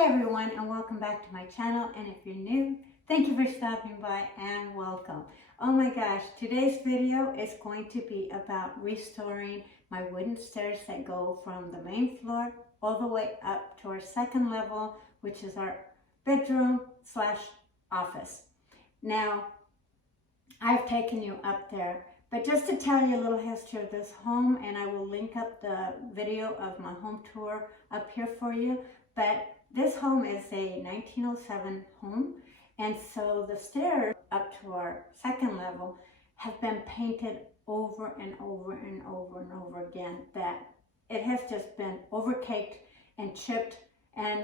Hi everyone, and welcome back to my channel. And if you're new, thank you for stopping by and welcome. Oh my gosh, today's video is going to be about restoring my wooden stairs that go from the main floor all the way up to our second level, which is our bedroom / office. Now, I've taken you up there, but just to tell you a little history of this home, and I will link up the video of my home tour up here for you. But this home is a 1907 home, and so the stairs up to our second level have been painted over and over and over and over again, that it has just been overcaked and chipped, and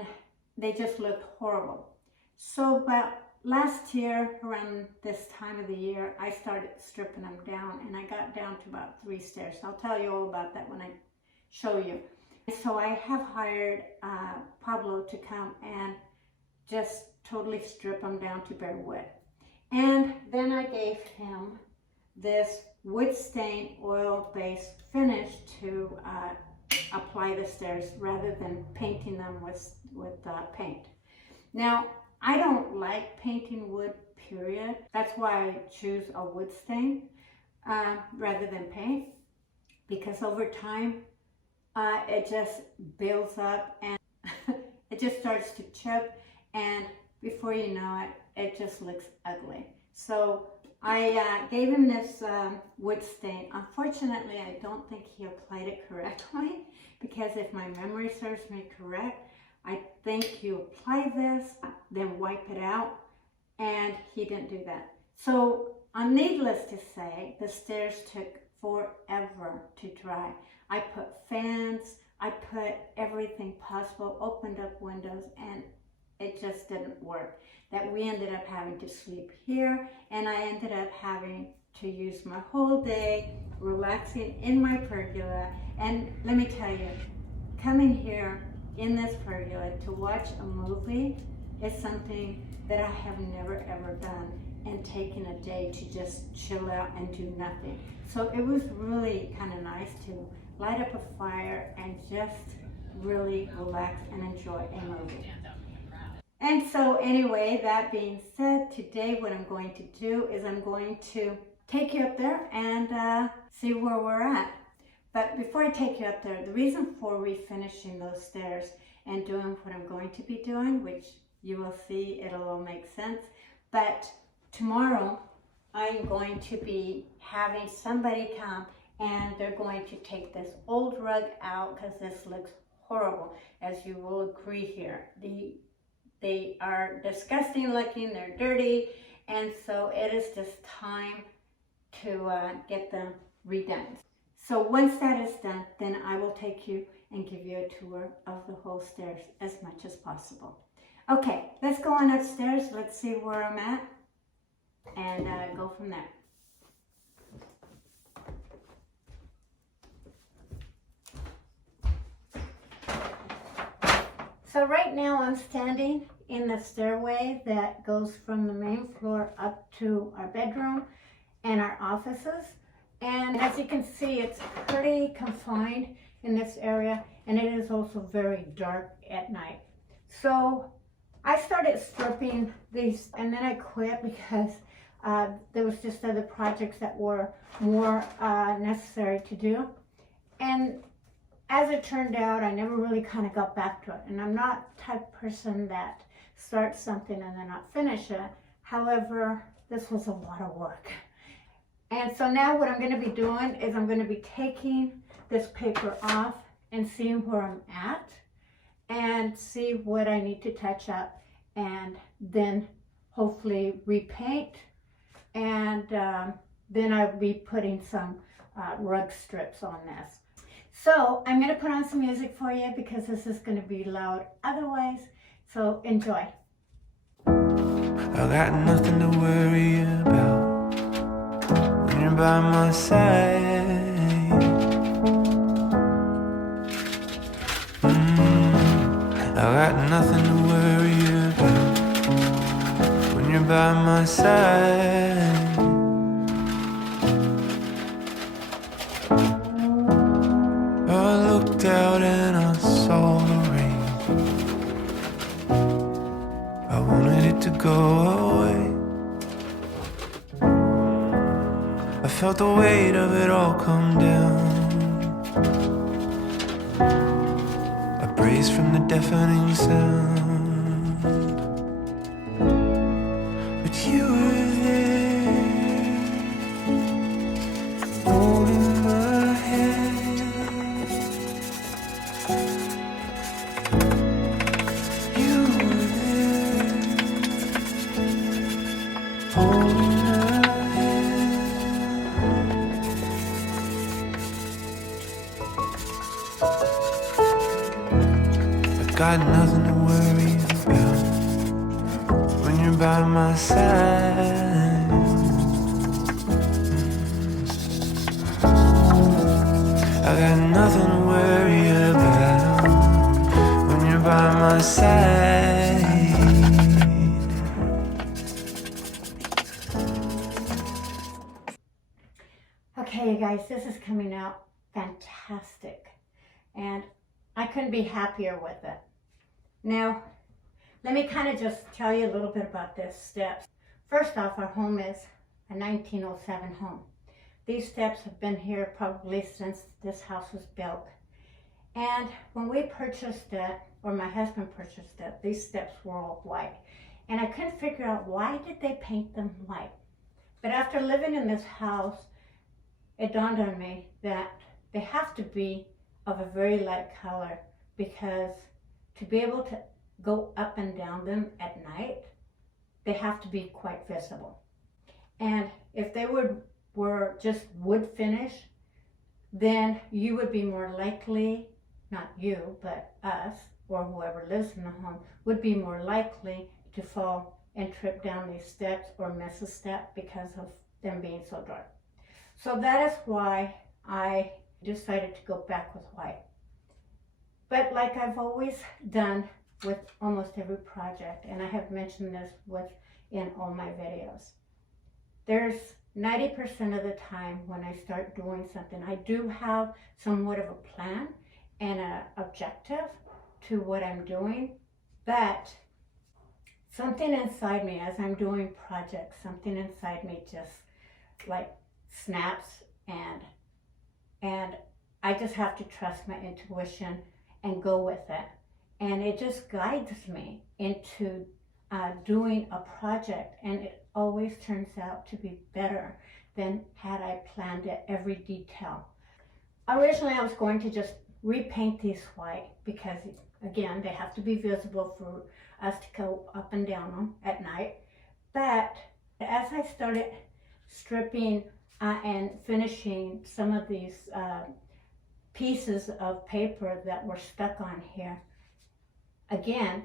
they just looked horrible. So about last year, around this time of the year, I started stripping them down, and I got down to about 3 stairs. I'll tell you all about that when I show you. So I have hired Pablo to come and just totally strip them down to bare wood. And then I gave him this wood stain oil-based finish to apply the stairs rather than painting them with paint. Now, I don't like painting wood, period. That's why I choose a wood stain rather than paint, because over time it just builds up and it just starts to chip, and before you know it, it just looks ugly. So I gave him this wood stain. Unfortunately, I don't think he applied it correctly, because if my memory serves me correct, I think you apply this, then wipe it out, and he didn't do that. So, needless to say, the stairs took forever to dry. I put fans, I put everything possible, opened up windows, and it just didn't work. That we ended up having to sleep here, and I ended up having to use my whole day relaxing in my pergola. And let me tell you, coming here in this pergola to watch a movie is something that I have never ever done, and taking a day to just chill out and do nothing. So it was really kind of nice to light up a fire and just really relax and enjoy a movie. And so anyway, that being said, today what I'm going to do is I'm going to take you up there and see where we're at. But before I take you up there, the reason for refinishing those stairs and doing what I'm going to be doing, which you will see, it'll all make sense. But tomorrow, I'm going to be having somebody come, and they're going to take this old rug out, because this looks horrible, as you will agree here. They are disgusting looking, they're dirty, and so it is just time to get them redone. So once that is done, then I will take you and give you a tour of the whole stairs as much as possible. Okay, let's go on upstairs, let's see where I'm at, and go from there. So right now I'm standing in the stairway that goes from the main floor up to our bedroom and our offices. And as you can see, it's pretty confined in this area, and it is also very dark at night. So I started stripping these, and then I quit because there was just other projects that were more necessary to do. And as it turned out, I never really kind of got back to it. And I'm not the type of person that starts something and then not finish it. However, this was a lot of work. And so now what I'm going to be doing is I'm going to be taking this paper off and seeing where I'm at and see what I need to touch up, and then hopefully repaint, and then I'll be putting some rug strips on this. So I'm going to put on some music for you, because this is going to be loud otherwise, so enjoy. I got nothing to worry about when you're by my side. I got nothing to worry about when you're by my side. I looked out and I saw the rain. go away. I felt the weight of it all come down. I braced from the deafening sound, but you were there, holding my hand. You were there, holding my hand. Got nothing to worry about when you're by my side. I got nothing to worry about when you're by my side. Okay, you guys, this is coming out fantastic, and I couldn't be happier with it. Now, let me kind of just tell you a little bit about this steps. First off, our home is a 1907 home. These steps have been here probably since this house was built. And when we purchased it, or my husband purchased it, these steps were all white. And I couldn't figure out why did they paint them white. But after living in this house, it dawned on me that they have to be of a very light color, because to be able to go up and down them at night, they have to be quite visible. And if they were just wood finish, then you would be more likely, not you, but us, or whoever lives in the home, would be more likely to fall and trip down these steps or miss a step because of them being so dark. So that is why I decided to go back with white. But like I've always done with almost every project, and I have mentioned this in all my videos, there's 90% of the time when I start doing something, I do have somewhat of a plan and an objective to what I'm doing, but something inside me as I'm doing projects, something inside me just like snaps, and I just have to trust my intuition and go with it. And it just guides me into doing a project, and it always turns out to be better than had I planned it, every detail. Originally I was going to just repaint these white because, again, they have to be visible for us to go up and down them at night. But as I started stripping and finishing some of these pieces of paper that were stuck on here, again,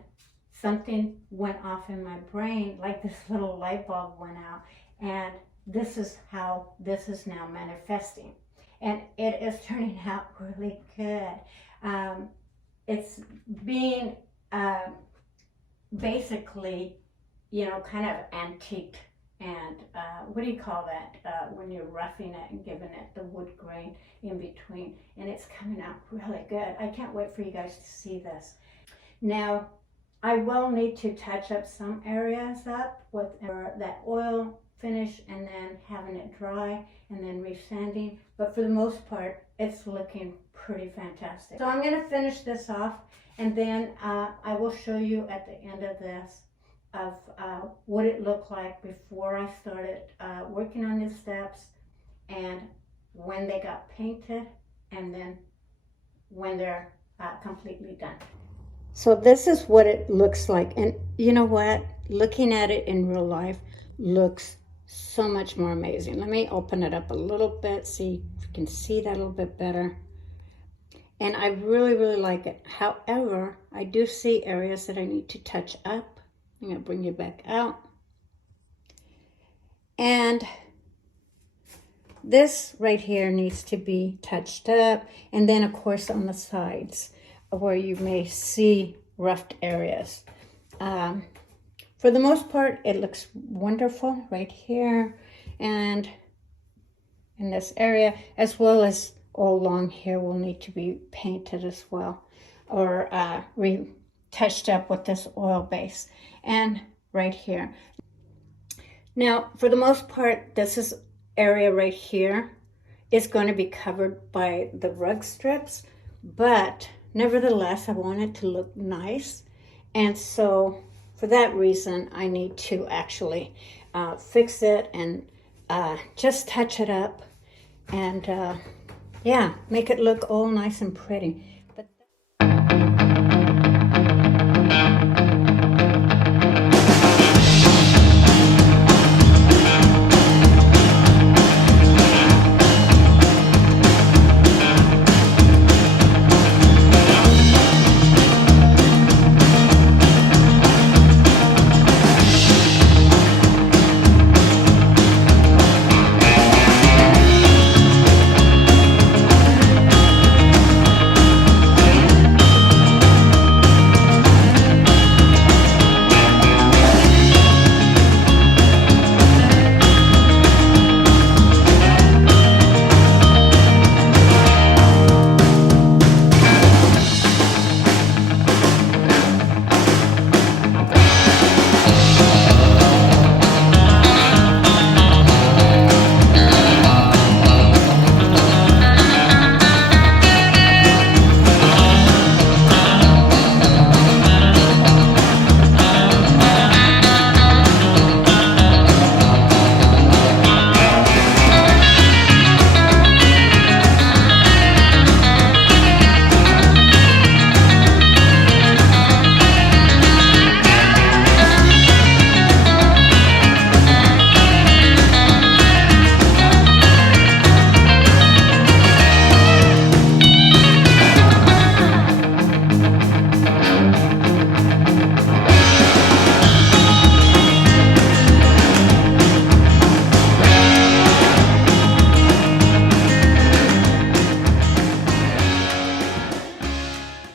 something went off in my brain, like this little light bulb went out, and this is how this is now manifesting. And it is turning out really good. It's being basically, kind of antiqued. And what do you call that when you're roughing it and giving it the wood grain in between? And it's coming out really good. I can't wait for you guys to see this. Now, I will need to touch up some areas up with that oil finish and then having it dry and then resanding. But for the most part, it's looking pretty fantastic. So I'm going to finish this off, and then I will show you at the end of this of what it looked like before I started working on these steps, and when they got painted, and then when they're completely done. So this is what it looks like, and you know what? Looking at it in real life looks so much more amazing. Let me open it up a little bit, see if you can see that a little bit better. And I really, really like it. However, I do see areas that I need to touch up. I'm going to bring you back out. And this right here needs to be touched up. And then, of course, on the sides where you may see roughed areas. For the most part, it looks wonderful right here and in this area, as well as all along here will need to be painted as well, or touched up with this oil base. And right here. Now, for the most part, this area right here is going to be covered by the rug strips, but nevertheless, I want it to look nice. And so for that reason, I need to actually fix it and just touch it up and yeah, make it look all nice and pretty. But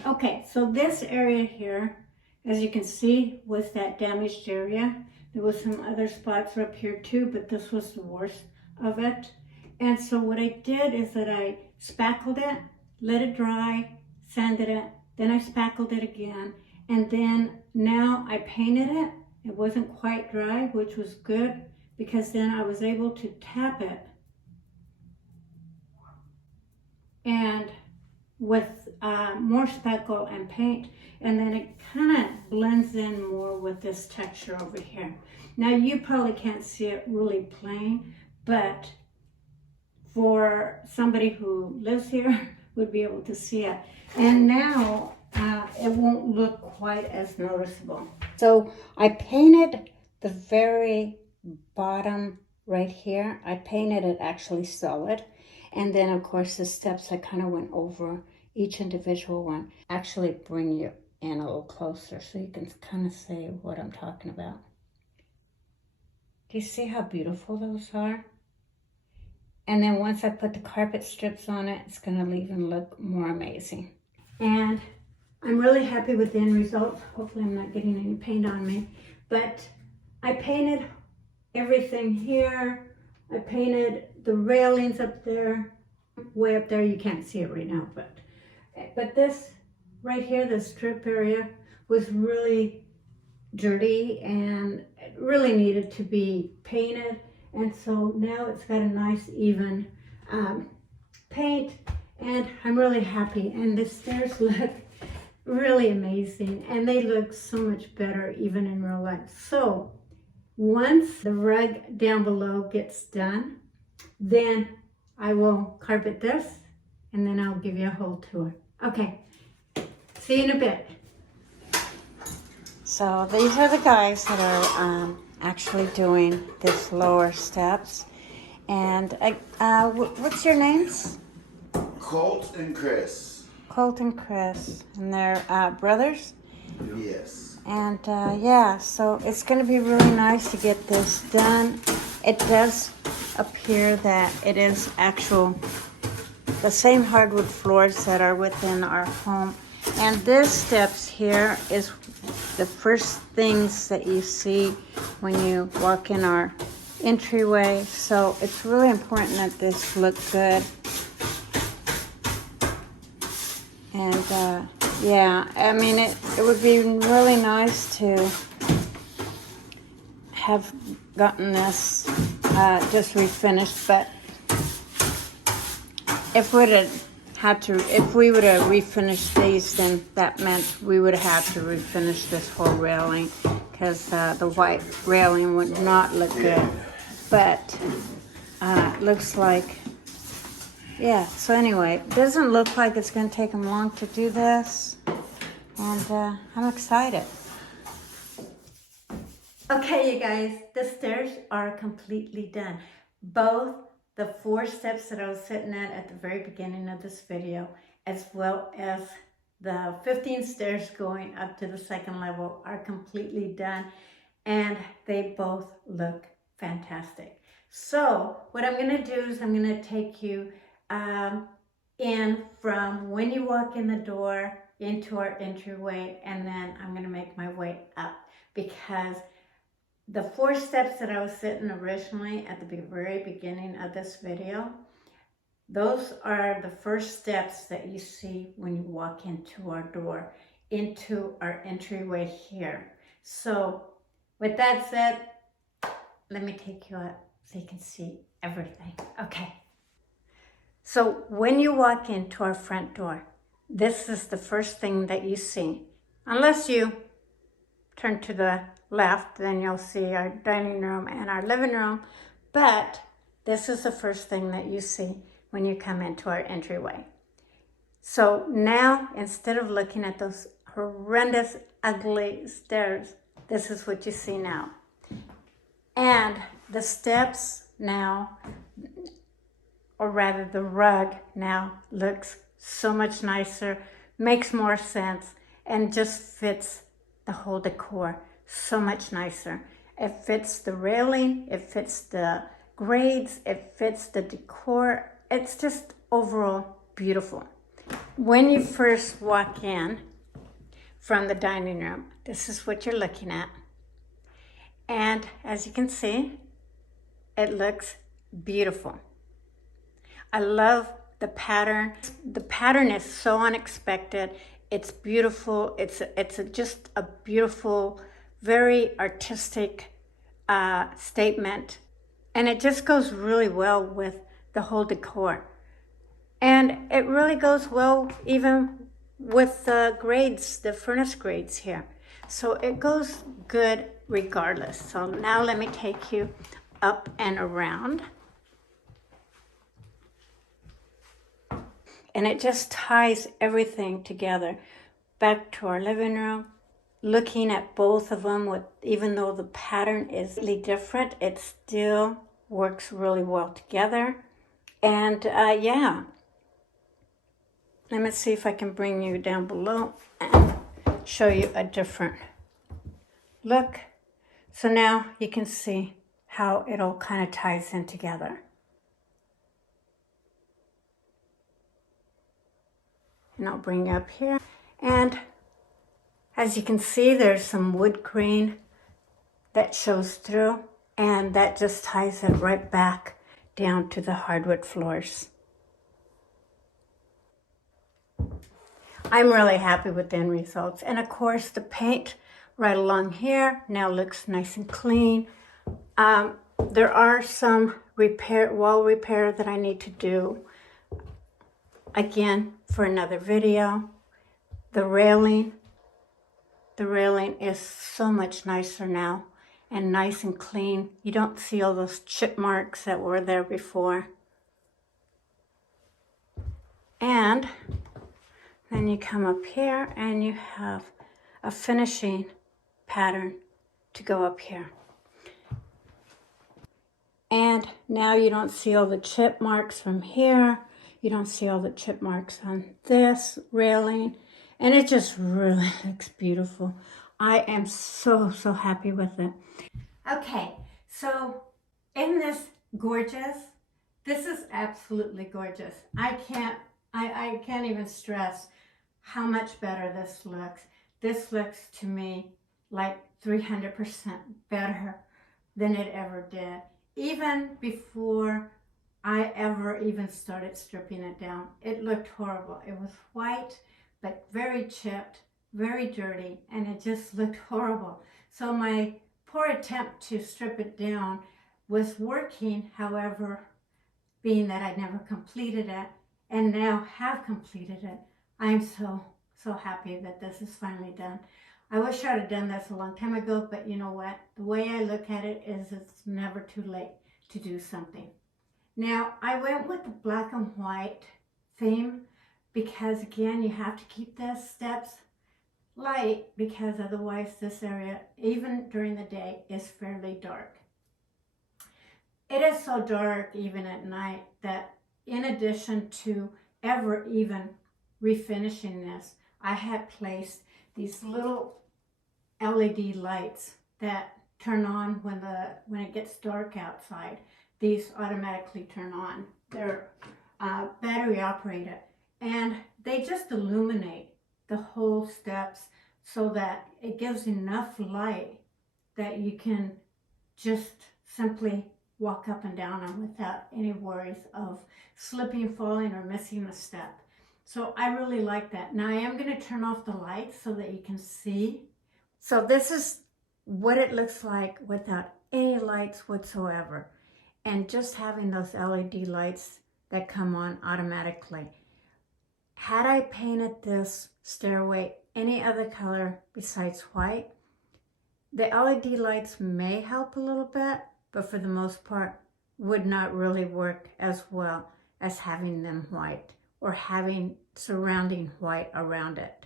okay, so this area here, as you can see, was that damaged area. There was some other spots up here too, but this was the worst of it. And so what I did is that I spackled it, let it dry, sanded it, then I spackled it again, and then now I painted it. It wasn't quite dry, which was good, because then I was able to tap it and with more speckle and paint, and then it kind of blends in more with this texture over here. Now you probably can't see it really plain, but for somebody who lives here would be able to see it. And now it won't look quite as noticeable. So I painted the very bottom right here. I painted it actually solid. And then, of course, the steps, I kind of went over each individual one. Actually bring you in a little closer so you can kind of see what I'm talking about. Do you see how beautiful those are? And then once I put the carpet strips on it, it's going to even look more amazing. And I'm really happy with the end result. Hopefully I'm not getting any paint on me. But I painted everything here. I painted the railings up there, way up there. You can't see it right now, but this right here, the strip area, was really dirty and it really needed to be painted. And so now it's got a nice even paint, and I'm really happy. And the stairs look really amazing, and they look so much better even in real life. So once the rug down below gets done, then I will carpet this, and then I'll give you a whole tour. Okay, see you in a bit. So these are the guys that are actually doing these lower steps. And what's your names? Colt and Chris. Colt and Chris. And they're brothers? Yes. And yeah, so it's going to be really nice to get this done. It does appear that it is the same hardwood floors that are within our home. And this steps here is the first things that you see when you walk in our entryway. So it's really important that this look good. And yeah, I mean, it would be really nice to have gotten this just refinished, but if we would have refinished these, then that meant we would have to refinish this whole railing, because the white railing would not look good. But looks like, yeah, so anyway, it doesn't look like it's going to take them long to do this, and I'm excited. Okay, you guys, the stairs are completely done. Both the 4 steps that I was sitting at the very beginning of this video, as well as the 15 stairs going up to the 2nd level, are completely done, and they both look fantastic. So what I'm going to do is I'm going to take you in from when you walk in the door into our entryway, and then I'm going to make my way up, because the 4 steps that I was sitting originally at the very beginning of this video, those are the first steps that you see when you walk into our door, into our entryway here. So with that said, let me take you up so you can see everything. Okay. So when you walk into our front door, this is the first thing that you see. Unless you turn to the left, then you'll see our dining room and our living room. But this is the first thing that you see when you come into our entryway. So now, instead of looking at those horrendous, ugly stairs, this is what you see now. And the steps now, or rather the rug now, looks so much nicer, makes more sense, and just fits the whole decor so much nicer. It fits the railing, it fits the grades, it fits the decor. It's just overall beautiful. When you first walk in from the dining room, this is what you're looking at. And as you can see, it looks beautiful. I love the pattern. The pattern is so unexpected. It's beautiful. It's just a beautiful, very artistic statement. And it just goes really well with the whole decor. And it really goes well even with the grades, the furnace grades here. So it goes good regardless. So now let me take you up and around. And it just ties everything together. Back to our living room, looking at both of them, even though the pattern is slightly different, it still works really well together. And yeah, let me see if I can bring you down below and show you a different look. So now you can see how it all kind of ties in together. And I'll bring you up here. And as you can see, there's some wood grain that shows through, and that just ties it right back down to the hardwood floors. I'm really happy with the end results. And of course, the paint right along here now looks nice and clean. There are some wall repair that I need to do, again, for another video. The railing is so much nicer now, and nice and clean. You don't see all those chip marks that were there before. And then you come up here and you have a finishing pattern to go up here. And now you don't see all the chip marks from here. You don't see all the chip marks on this railing. And it just really looks beautiful. I am so, so happy with it. Okay, so isn't this gorgeous? This is absolutely gorgeous. I can't even stress how much better this looks. This looks to me like 300% better than it ever did. Even before I ever even started stripping it down, it looked horrible. It was white, but very chipped, very dirty, and it just looked horrible. So my poor attempt to strip it down was working. However, being that I never completed it and now have completed it, I'm so happy that this is finally done. I wish I would have done this a long time ago, but you know what? The way I look at it is it's never too late to do something. Now, I went with the black and white theme because, again, you have to keep the steps light because otherwise this area, even during the day, is fairly dark. It is so dark even at night that in addition to ever even refinishing this, I had placed these little LED lights that turn on when it gets dark outside. These automatically turn on. They're battery operated, and they just illuminate the whole steps so that it gives enough light that you can just simply walk up and down them without any worries of slipping, falling, or missing a step. So I really like that. Now I am going to turn off the lights so that you can see. So this is what it looks like without any lights whatsoever, and just having those LED lights that come on automatically. Had I painted this stairway any other color besides white, the LED lights may help a little bit, but for the most part would not really work as well as having them white or having surrounding white around it.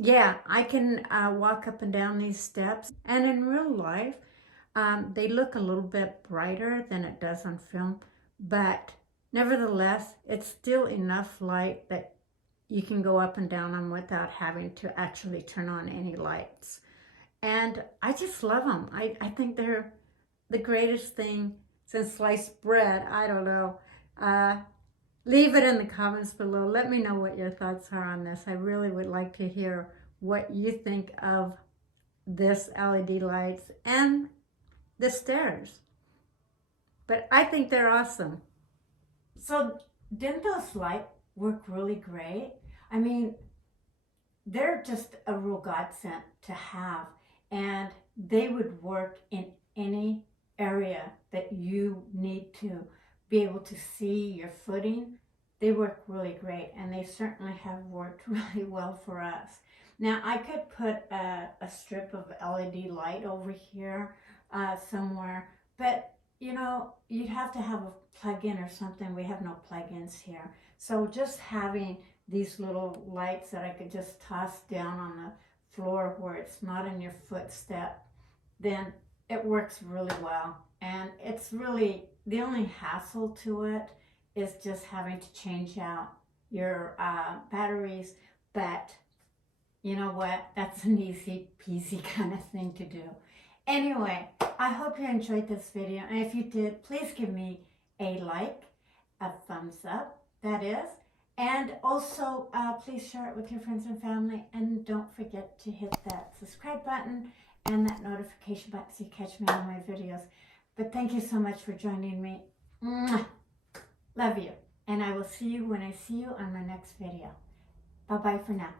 Yeah, I can walk up and down these steps, and in real life they look a little bit brighter than it does on film, but nevertheless it's still enough light that you can go up and down them without having to actually turn on any lights. And I just love them. I think they're the greatest thing since sliced bread. I don't know. Leave it in the comments below. Let me know what your thoughts are on this. I really would like to hear what you think of this LED lights and the stairs. But I think they're awesome. So didn't those lights work really great? I mean, they're just a real godsend to have, and they would work in any area that you need to be able to see your footing. They work really great, and they certainly have worked really well for us. Now I could put a strip of LED light over here somewhere, but you know, you'd have to have a plug-in or something. We have no plug-ins here. So just having these little lights that I could just toss down on the floor where it's not in your footstep, then it works really well. And it's really, the only hassle to it is just having to change out your batteries. But you know what? That's an easy peasy kind of thing to do. Anyway, I hope you enjoyed this video, and if you did, please give me a like, a thumbs up, that is, and also please share it with your friends and family, and don't forget to hit that subscribe button and that notification button so you catch me on my videos. But thank you so much for joining me. Mwah! Love you, and I will see you when I see you on my next video. Bye-bye for now.